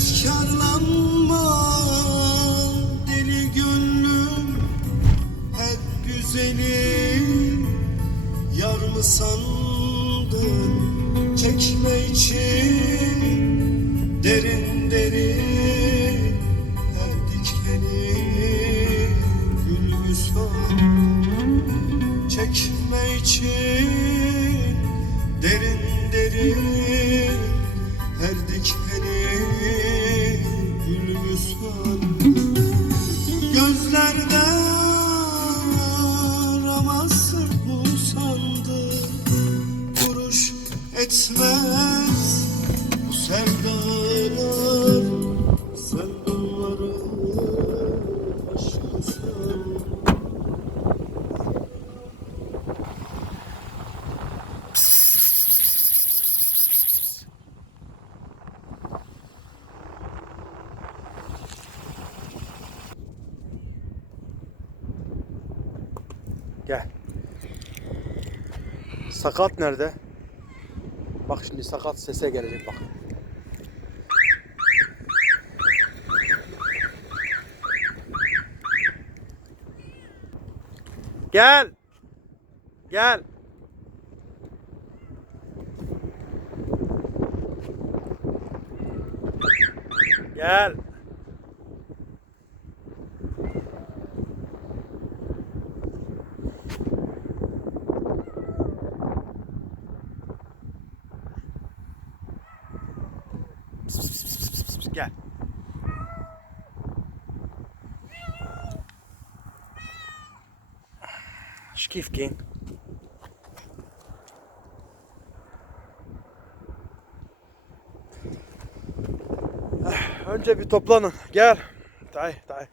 Efkarlanma deli gönlüm, hep güzelim yar mı sandın? Çekme için derin derin her dikeni gül müsvan. Çekme için derin derin her dikeni gül müsvan. Gözlerde aramazsın bu sandı, kuruş etmez bu sevdalar. Sen bunları aşkınsan. Gel. Sakat nerede? Bak şimdi sakat sese gelecek bak. Gel. Gel. Gel. Gel. Şkifkin. Önce bir toplanın. Gel. Day, day.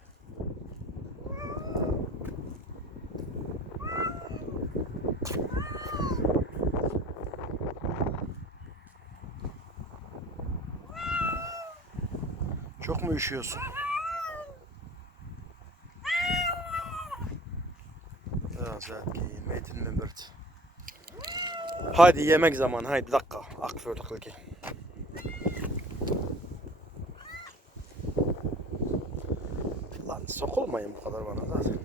Çok mu üşüyorsun? Hadi yemek zamanı. Haydi dakika. Akförtlük. Lan sokulmayın bu kadar bana zaten.